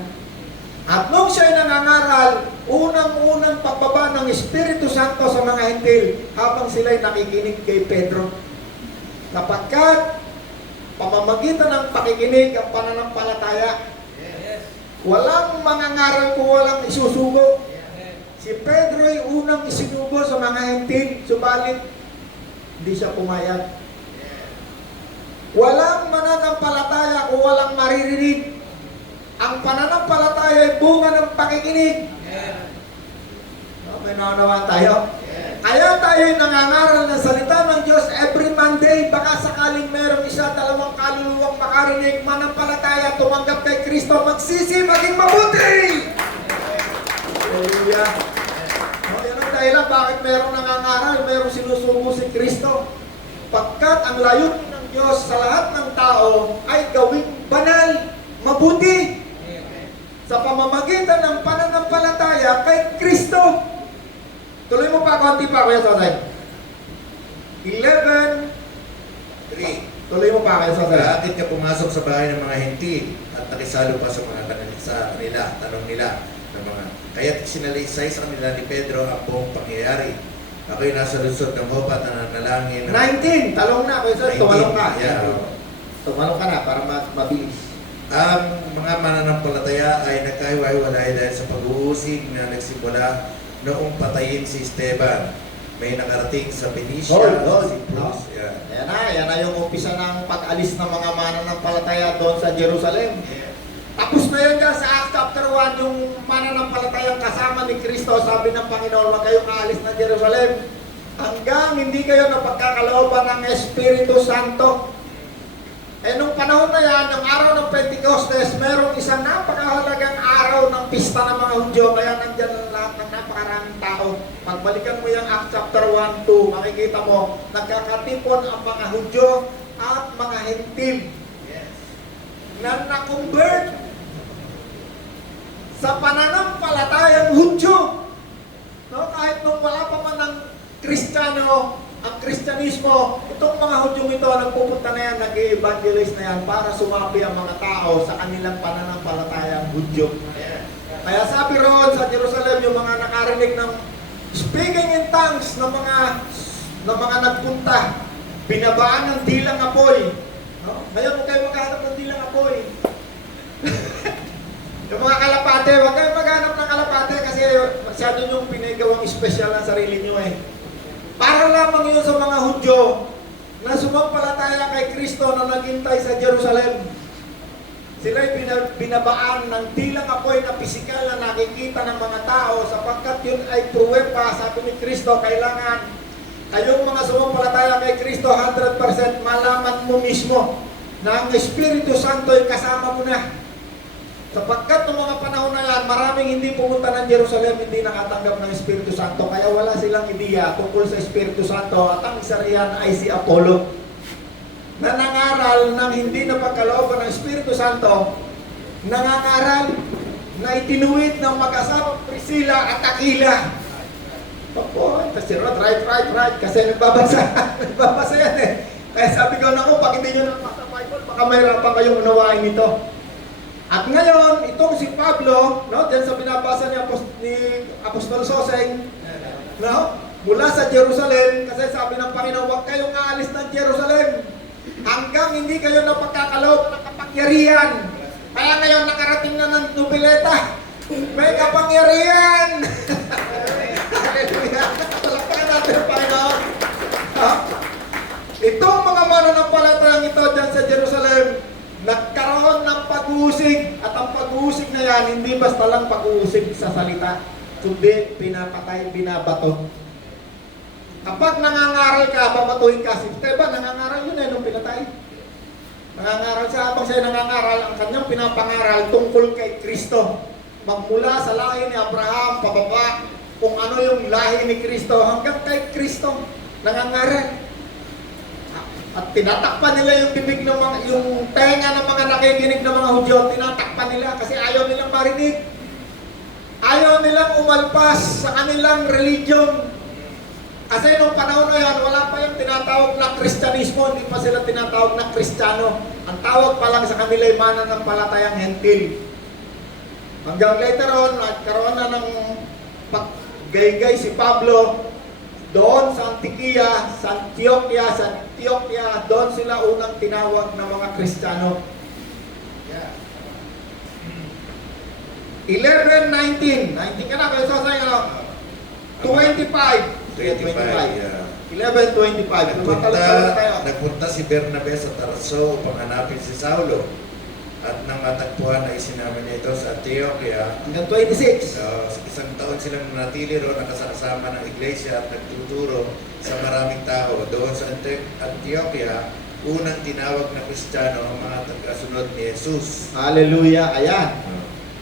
At nung siya'y nangangaral, unang-unang pagbaba ng Espiritu Santo sa mga hintil habang sila'y nakikinig kay Pedro. Kapagkat pamamagitan ng pakikinig ang pananampalataya, walang mangangaral kung walang isusugo. Si Pedro ay unang isinugo sa mga hintil, subalit Hindi siya pumayag. Yeah. Walang mananampalataya kung walang maririnig. Ang pananampalataya ay bunga ng pakikinig. Yeah. No, may naunawaan tayo. Yeah. Kaya tayo nangangaral ng salita ng Diyos every Monday. Baka sakaling meron isa, dalawang kaluluwang makarinig, manampalataya, tumanggap kay Kristo, magsisi, maging mabuti! Hallelujah! No, yan ang dahilan bakit meron nangangaral, meron sinusubo si Kristo. Pagkat ang layunin ng Diyos sa lahat ng tao ay gawing banal, mabuti, sa pamamagitan ng pananampalataya kay Kristo. Tuloy mo pa, konti pa, Kuya Sosay. 11. 3. Tuloy mo pa, Kuya Sosay. Bakit ka pumasok sa bahay ng mga hentil at nakisalo pa sa mga sa kanila, tanong nila ng mga, kaya't sinalaysay sa kanila ni Pedro ang buong pangyayari. Ako'y nasa lungsod ng Jopa at nananalangin. 19. Talong na, Kuya Sosay. Tumalong ka. Yeah. Tumalong ka na para mabilis. Ang mga mananampalataya ay nagkahiwa-hiwalay dahil sa pag-uusig na nagsimula noong patayin si Esteban. May nakarating sa Benicia, Hold. Cyprus. Yeah. Yan na yung umpisa ng pag-alis ng mga mananampalataya doon sa Jerusalem. Yeah. Tapos na yun dyan sa Acts chapter 1, yung mananampalatayang kasama ni Kristo, sabi ng Panginoon, huwag kayong aalis ng Jerusalem hanggang hindi kayo napagkakalooban ng Espiritu Santo. Eh nung panahon na yan, yung araw ng Pentecostes, merong isang napakahalagang araw ng pista ng mga Hudyo, kaya nandyan ang lahat ng napakaraming tao. Pagbalikan mo yung Acts chapter 1, 2, makikita mo, nagkakatipon ang mga Hudyo at mga Hentil Yes. na na-convert sa pananampalatayang Hudyo. No, kahit nung wala pa man ng Kristiyano, ang Kristyanismo, itong mga Hudyong ito, nagpupunta na yan, nag-evangelize na yan para sumabi ang mga tao sa kanilang pananampalatayang Hudyo. Yeah. Kaya sabi roon sa Jerusalem, yung mga nakarinig ng speaking in tongues ng mga nagpunta, binabaan ng dilang apoy. No? Ngayon, huwag kayo maghanap ng dilang apoy. Yung mga kalapate, huwag kayo maghanap ng kalapate kasi masyado yung pinagawang espesyal ng sarili nyo eh. Para lamang yun sa mga Hudyo na sumampalataya kay Kristo na naghintay sa Jerusalem. Sila'y binabaan ng dilang apoy na pisikal na nakikita ng mga tao sapagkat yun ay pruwepa, sabi ni Kristo, kailangan kayong mga sumampalataya kay Kristo 100% malaman mo mismo na ang Espiritu Santo ay kasama mo na. Sapagkat ng mga panahon na yan, maraming hindi pumunta ng Jerusalem, hindi nakatanggap ng Espiritu Santo, kaya wala silang ideya tungkol sa Espiritu Santo, at ang isa riyan ay si Apollo, na nangaral ng hindi napagkalooban ng Espiritu Santo, nangangaral na itinuwid ng mag-asawang Priscilla at Aquila. Opo, si Rod, right, kasi nagbabasa yan eh. Kaya sabi ko, naku, pag hindi nyo nabasa Bible, baka mayroon kayong unawain ito. At ngayon, itong si Pablo, no, diyan sa binabasa ni Apostol Soseng, no, mula sa Jerusalem, kasi sabi ng Panginoon, huwag kayong aalis ng Jerusalem hanggang hindi kayo napagkakaloob ng kapangyarihan. Kaya ngayon, nakarating na ng Nubileta, may kapangyarihan! Hallelujah! Talapakan natin ang Panginoon. Itong mga mananampalatayang ito diyan sa Jerusalem, nagkaroon ng pag-uusig, at ang pag-uusig na yan, hindi basta lang pag-uusig sa salita, kundi pinapatay, binabato. Kapag nangangaral ka, babatuhin ka. Si Esteban, nangangaral yun eh, nung pinatay. Nangangaral siya, habang siya nangangaral, ang kanyang pinapangaral tungkol kay Kristo. Magmula sa lahi ni Abraham, pababa, kung ano yung lahi ni Kristo, hanggang kay Kristo, nangangaral. At tinatakpan nila yung bibig ng mga, yung tenga ng mga nakikinig ng mga Hudyo, tinatakpan nila kasi ayaw nilang marinig. Ayaw nilang umalpas sa kanilang religion. Kasi nung panahon na yan, wala pa yung tinatawag na Kristyanismo, hindi pa sila tinatawag na Kristiyano. Ang tawag pa lang sa kanila ay mananampalatayang Hentil. Hanggang later on, nagkaroon na ng paggaygay si Pablo doon sa Antioquia, sa Antioquia, doon sila unang tinawag ng mga Kristiyano. Yeah. 11:19 ka na, kaya sasay, 25. 25, yeah. 11:25. Tumatalon tayo. Nagpunta si Bernabe sa Tarso upang hanapin si Saulo. At nang matagpuan ay sinama niya ito sa Antioquia. Hanggang 26. Isang taon silang nanatili roon nakasama ng iglesia at nagtuturo sa maraming tao. Doon sa Antioquia, unang tinawag na Kristiyano ang mga tagasunod ni Jesus. Hallelujah. Ayan.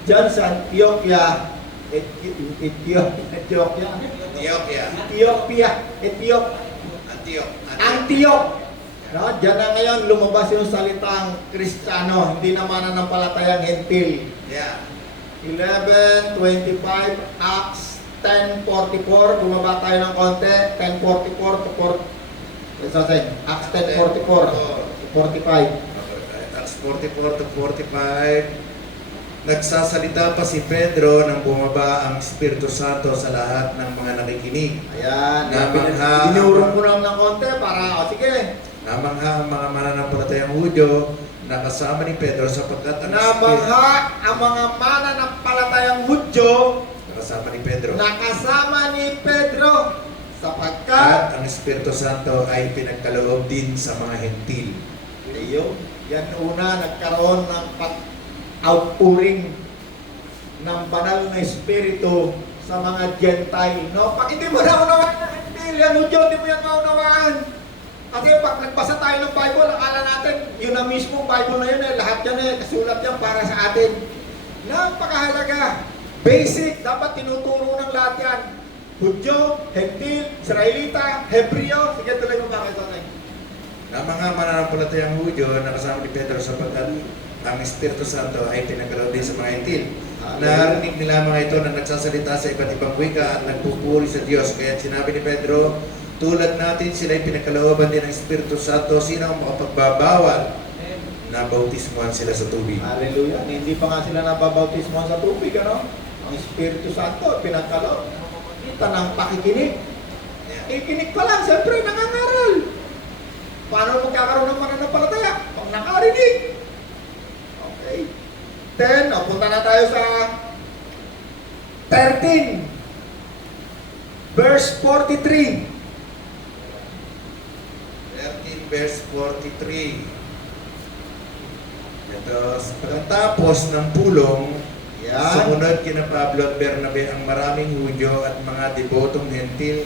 Diyan sa Antioquia, Antioquia. Antioch. No, diyan na ngayon lumabas yung salitang Kristiyano, hindi na mananampalatayang Hentil. Yeah. 11:25, Acts 10:44, bumaba tayo ng konti, 10:44 to 40. Acts 10:44 to 45. Acts 44 to 45. Nagsasalita pa si Pedro nang bumaba ang Espiritu Santo sa lahat ng mga nakikinig. Ayan, Namangha- dinurong ko lang ng konti para, sige. Namangha ang mga mananampalatayang Hudyo na kasama ni Pedro sapagkat ang Namangha ang mga mananampalatayang Hudyo kasama ni Pedro. nakasama ni Pedro sapagkat At ang Espiritu Santo ay pinagkaloob din sa mga hentil. Leo, yan una nagkaroon ng outpouring ng banal na espiritu sa mga Gentile. No? Pag hindi mo naunawaan ng Hentil, yan Hudyo, hindi mo yan maunawaan. Kasi pag nagbasa tayo ng Bible, akala natin, yun na mismo Bible na yun, lahat yan kasulat yan para sa atin. Napakahalaga. Basic, dapat tinuturo ng lahat yan. Hudyo, Hentil, Israelita, Hebreo. Sige, tuloy mo ba kayo Na mga mananampalatayang Hudyo na kasama ni Pedro sapagkat ang Espiritu Santo ay pinagkaloob din sa mga hentil. Narinig nila mga ito na nagsasalita sa iba't ibang wika at nagpupuri sa Diyos. Kaya sinabi ni Pedro, tulad natin sila ay pinagkalooban din ng Espiritu Santo. Sino ang makapagbabawal na bautismuhan sila sa tubig? Hallelujah. Hindi pa nga sila nababautismo sa tubig, ano? Ang Espiritu Santo, pinagkaloob. Kita ng pakikinig. Ikinig pa lang, siyempre, nangangaral. Paano magkakaroon ng mananampalataya? Pag nakarinig. Okay. 10, punta na tayo sa 13. Verse 43. 13 verse 43. Ito, pagkatapos ng pulong, Yan. sumunod kina Pablo at Bernabe ang maraming Hudyo at mga debotong hentil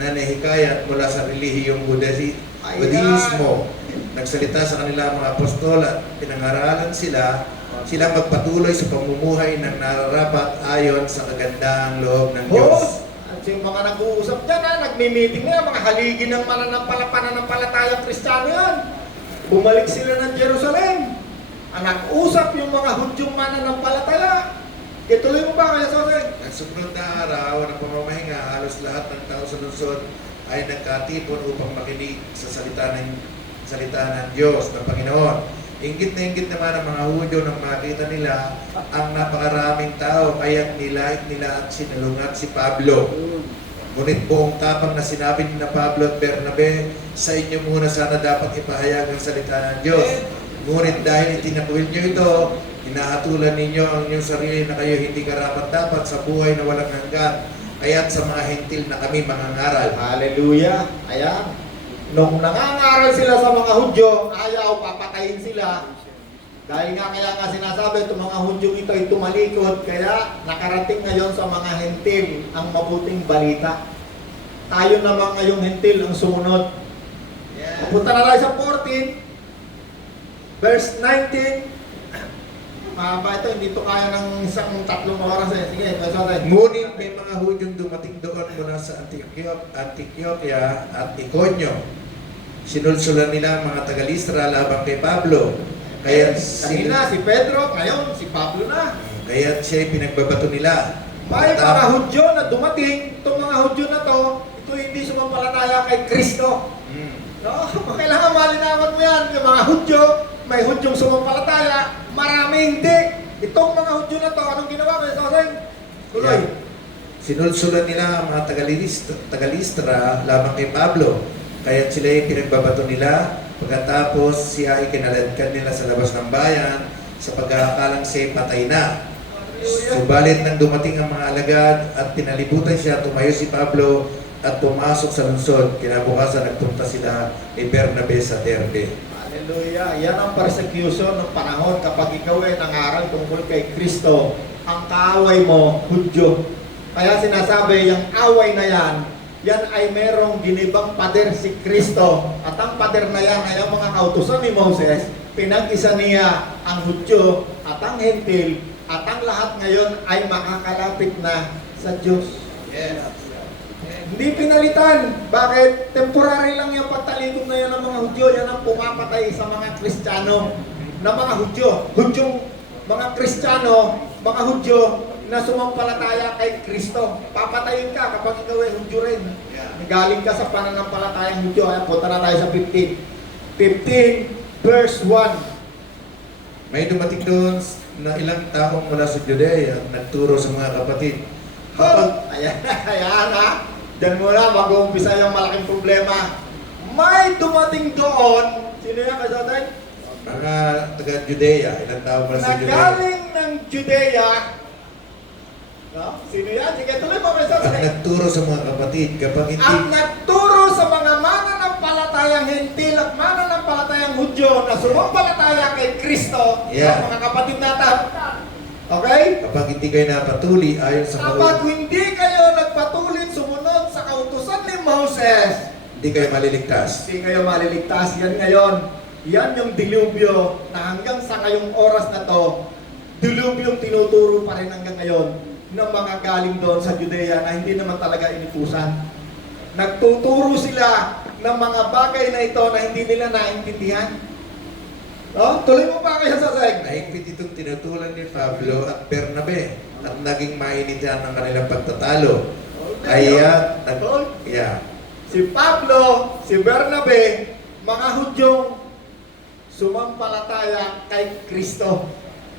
na nahikayat mula sa relihiyong Budismo. Nagsalita sa kanila mga apostol at pinangaralan sila magpatuloy sa pamumuhay ng nararapat ayon sa kagandahang loob ng Diyos. At yung mga nag-uusap dyan, nagmi-meeting na yan, mga haligi ng mananampalatayang Kristiyano yan. Bumalik sila ng Jerusalem. Nag-usap yung mga Hudyong mananampalataya. Ituloy mo ba kaya Sosay? Ang sumunod na araw ng pamamahinga, halos lahat ng tao sa lungsod ay nagkatipon upang makinig sa salita ng Diyos, ng Panginoon. Inggit na inggit naman ang mga Hudyo nang makita nila ang napakaraming tao, kaya nilait nila at sinalungat si Pablo. Ngunit buong tapang na sinabi ni na Pablo at Bernabe, sa inyo muna sana dapat ipahayag ang salita ng Diyos. Ngunit dahil itinakwil nyo ito, hinahatulan ninyo ang inyong sarili na kayo hindi karapat-dapat sa buhay na walang hanggan. Kaya't sa mga hentil na kami mangangaral. Hallelujah. Ayan. Nung nangangaral sila sa mga Hudyo, ayaw, papatayin sila. Dahil nga kaya nga sinasabi, itong mga Hudyo ito ay tumalikod, kaya nakarating ngayon sa mga hentil ang mabuting balita. Tayo naman ngayong hentil ang sumunod. Punta na tayo sa 14, verse 19. Mahaba ito, hindi ito kaya ng isang 3 oras eh. Sige, pasok. Ngunit may mga Hudyong dumating doon mula sa Antioquia at Iconio. Sinulsulan nila ang mga taga-Listra labang kay Pablo. Kaya Kanina si Pedro, ngayon si Pablo na. Kaya siya pinagbabato nila. May mga Hudyo na dumating, itong mga Hudyo na to, ito hindi sumampalataya kay Kristo. No? Kailangan malinawan mo yan. Yung mga Hudyo, may Hudyong sumampalataya, marami hindi. Itong mga Hudyo na to, anong ginawa ko? Tuloy. Yeah. Sinulsulan nila ang mga taga-Listra labang kay Pablo. Kaya sila ay pinagbabato nila. Pagkatapos siya ay kinaladkad nila sa labas ng bayan sa pag-aakalang siya patay na. Subalit nang dumating ang mga alagad at pinalibutan siya, tumayo si Pablo at pumasok sa lungsod. Kinabukasan nagpunta sila ni Bernabe sa Derbe. Hallelujah. Yan ang persecution ng panahon kapag ikaw ay nangaral tungkol kay Kristo. Ang kaaway mo, Hudyo. Kaya sinasabi, yung away na yan ay merong ginibang pader si Kristo. At ang pader na yan ay ang mga kautusan ni Moses. Pinag-isa niya ang Hudyo at ang Hentil at ang lahat ngayon ay makakalapit na sa Diyos. Yes. Hindi pinalitan. Bakit? Temporary lang yung pagtalikod na yan ng mga Hudyo. Yan ang pumapatay sa mga Kristiyano na mga Hudyo. Hudyong mga Kristiyano, mga Hudyo na sumampalataya kay Kristo. Papatayin ka kapag ikaw ay Hudyo rin. Yeah. Galing ka sa pananampalatayang Hudyo. Ayan, punta na tayo sa 15. 15 verse 1. May dumating doon na ilang taong mula sa Judea at nagturo sa mga kapatid. Ayan, ayan ha. Diyan muna, mag-uumpisa yung malaking problema. May dumating doon. Sino yan, kasatay? Mga taga-Judea, ilang taong mula sa Judea. Nagaling ng Judea. No? Sino yan? Sige, tuloy mo, At kasatay. nagturo sa mga kapatid, kapag hindi At nagturo sa mga mananampalatayang Hentil at mananampalatayang Hudyo na sumampalataya kay Kristo, Yeah. ang mga kapatid natin. Okay? kapag hindi kayo napatuli ayon sa Kapag hindi kayo nagpatuloy sumunod sa kautusan ni Moses, hindi kayo maliligtas. hindi kayo maliligtas. Yan ngayon. Yan yung dilubyo na hanggang sa ngayong oras na to, dilubyong tinuturo pa rin hanggang ngayon ng mga galing doon sa Judea na hindi naman talaga inutusan. Nagtuturo sila ng mga bagay na ito na hindi nila naintindihan. No? Tuloy mo pa kayo sa seg. Mahigpit itong tinutulan ni Pablo at Bernabe at naging mainitan ang kanilang pagtatalo. Kaya, Si Pablo, si Bernabe, mga Hudyong sumampalataya kay Kristo.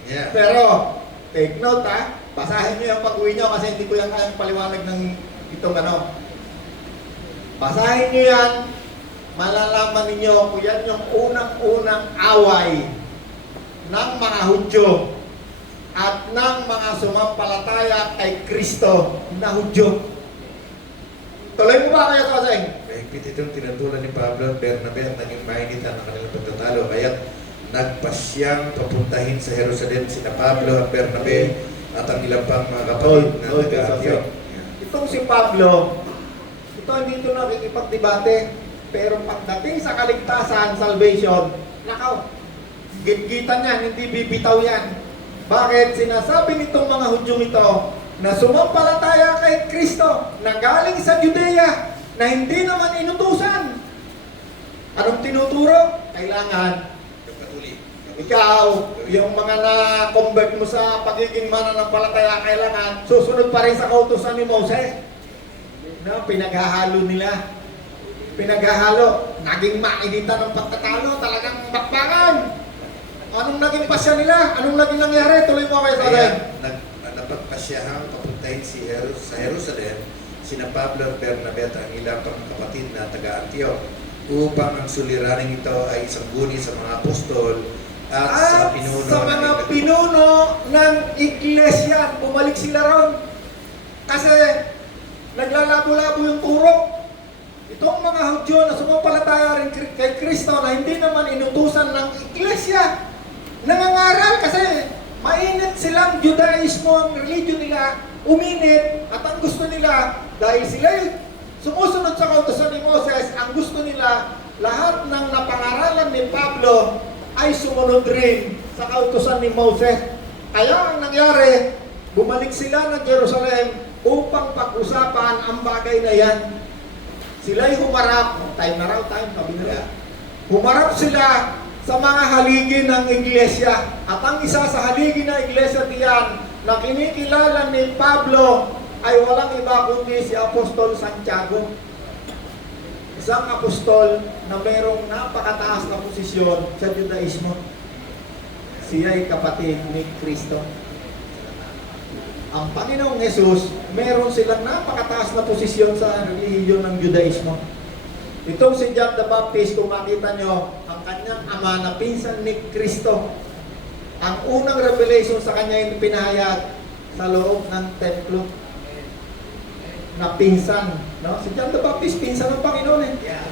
Yeah. Pero, take note ha, basahin nyo yung pag-uwi nyo kasi hindi ko yan kayang paliwanag ng itong ano. Basahin nyo yan, malalaman ninyo kung yan yung unang-unang away ng mga Hudyo at ng mga sumampalataya kay Kristo na Hudyo. Tuloy mo ba kayo, Toseng? Mahigpit itong tinutulan ni Pablo at Bernabe at naging mainitan ang kanilang pagtatalo. Kaya nagpasyang papuntahin sa Jerusalem sina Pablo at Bernabe at ang ilang pang mga kapatid na taga-Antioch. Itong si Pablo, ito hindi ito nakikipagdebate, pero pagdating sa kaligtasan, salvation, nakaw, gitgitan yan, hindi bibitaw yan. Bakit? Sinasabi nitong mga Hudyong ito na sumampalataya kay Kristo, na galing sa Judea, na hindi naman inutusan. Anong tinuturo? Kailangan Pagpatuli. ikaw, yung mga na-convert mo sa pagiging mananampalataya, kailangan susunod pa rin sa kautusan ni Moses. No, pinaghahalo nila. Pinaghahalo. Naging mainitan ng pagtatalo. Talagang bakbakan. Anong naging pasya nila? Anong naging nangyari? Tuloy mo kayo sa atin. Kaya napagpasyahang papuntahin sa Jerusalem sina Pablo at Bernabe at ang ilang pang kapatid na taga-Antioch upang ang suliraning ito ay isangguni sa mga apostol at sa pinuno sa mga pinuno ng iglesia. Bumalik sila ron. Kasi naglalabo-labo yung turo. Itong mga Hudyo na sumampalataya rin kay Kristo na hindi naman inutusan ng iglesia, nangangaral kasi mainit silang Judaismo, ang religion nila, uminit, at ang gusto nila, dahil sila sumusunod sa kautusan ni Moses, ang gusto nila, lahat ng napangaralan ni Pablo ay sumunod rin sa kautusan ni Moses. Kaya ang nangyari, bumalik sila ng Jerusalem upang pag-usapan ang bagay na yan. Sila'y humarap, time na raw, sabi nila. Humarap sila sa mga haligi ng iglesia. At ang isa sa haligi ng iglesia diyan na kinikilala ni Pablo ay walang iba kundi si Apostol Santiago. Isang apostol na mayroong napakataas na posisyon sa Judaismo. Siya ay kapatid ni Kristo. Ang Panginoong Jesus, meron silang napakataas na posisyon sa relihiyon ng Judaismo. Itong si John the Baptist, kung makita nyo, ang kanyang ama na pinsan ni Kristo, ang unang revelation sa kanya ay pinahayag sa loob ng templo na pinsan No? Si John the Baptist, pinsan ng Panginoon eh. Yeah.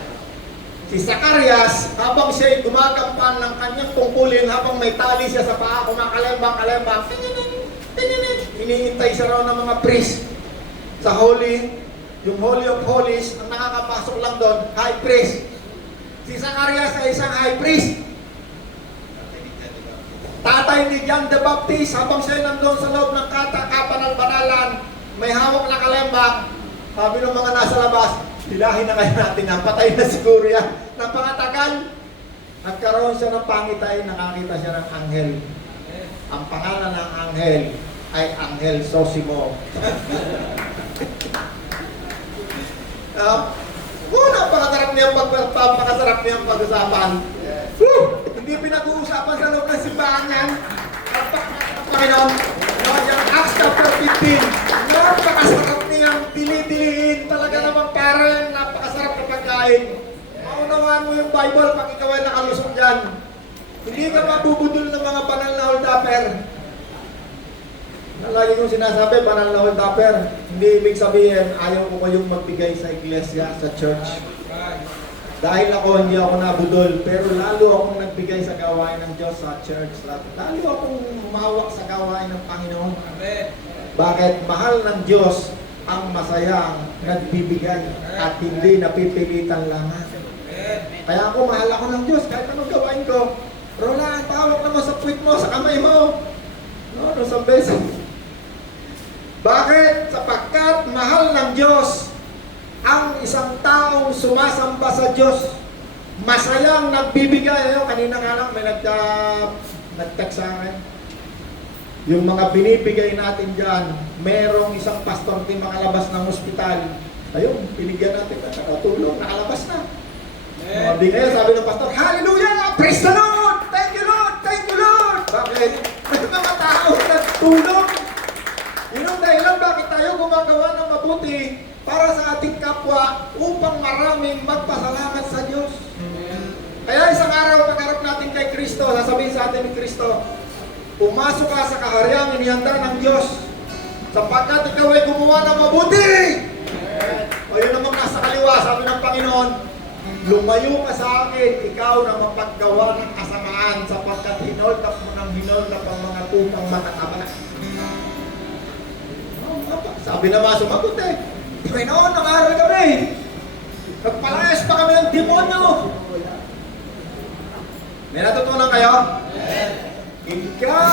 Si Zacarias, habang siya'y gumagampan ng kanyang tungkulin, habang may tali siya sa paa, kumakalembang, iniintay siya raw ng mga priest sa holy, yung Holy of Holies, ang nakakapasok lang doon, high priest. Si Zacarias ay isang high priest. Tatay ni John the Baptist, habang siya nandun sa loob ng kapanal-banalan, may hawak na kalembang, sabi ng mga nasa labas, hilahin na kaya natin, napatay na siguro yan. Napakatagal, nagkaroon siya ng pangitay, nakakita siya ng anghel. Ang pangalan ng anghel ay Anghel Sosimo. Napakasarap niyang pag-usapan. Hindi pinag-uusapan sa loob ng simbahan yan. Panginoon, yung Acts chapter 15, napakasarap niyang dili-diliin. Talaga naman parang napakasarap na pagkain. Maunawaan mo yung Bible pag ikaw ay nakalusok dyan. Hindi ka mabubudol ng mga banal na hold-upper. Lagi kong sinasabi, banal na hold-upper. Hindi ibig sabihin, ayaw ko kayong magbigay sa iglesia, sa church. Dahil ako, hindi ako nabudol, pero lalo akong nagbigay sa gawain ng Diyos sa church. Lalo akong umawak sa gawain ng Panginoon. Bakit? Mahal ng Diyos ang masayang nagbibigay at hindi napipilitan lamang. Kaya ako, mahal ako ng Diyos kahit anong gawain ko. Roland, pahawak naman sa puwit mo, sa kamay mo. No, sa beso. Bakit? Sapagkat mahal ng Diyos ang isang taong sumasamba sa Diyos, masayang nagbibigay. Ayun, kanina nga lang may nag-text sa akin. Yung mga binibigay natin dyan, merong isang pastor din makalabas ng ospital. Ayun, binigyan natin na tulong, nakalabas na. Mabigay, sabi ng pastor, Hallelujah! Praise the Lord! Thank you Lord! Thank you Lord! Bakit? May mga tao nagtulong. Yun ang dahilan bakit tayo gumagawa ng mabuti para sa ating kapwa upang maraming magpasalamat sa Diyos. Kaya isang araw pagharap natin kay Kristo, sasabihin sa atin ni Kristo, pumasok ka sa kahariang inihanda ng Diyos sapagkat ikaw ay gumawa ng mabuti. O yun namang nasa kaliwa, sabi ng Panginoon, lumayo ka sa akin, ikaw na mapaggawa ng kasamaan sapagkat hinoldap mo ng hinoldap ang mga tupang matatama. Sabi naman sumagot eh, Panginoon, nang-aral kami. Nagpalayas pa kami ng demonyo. May natutunan kayo? Ikaw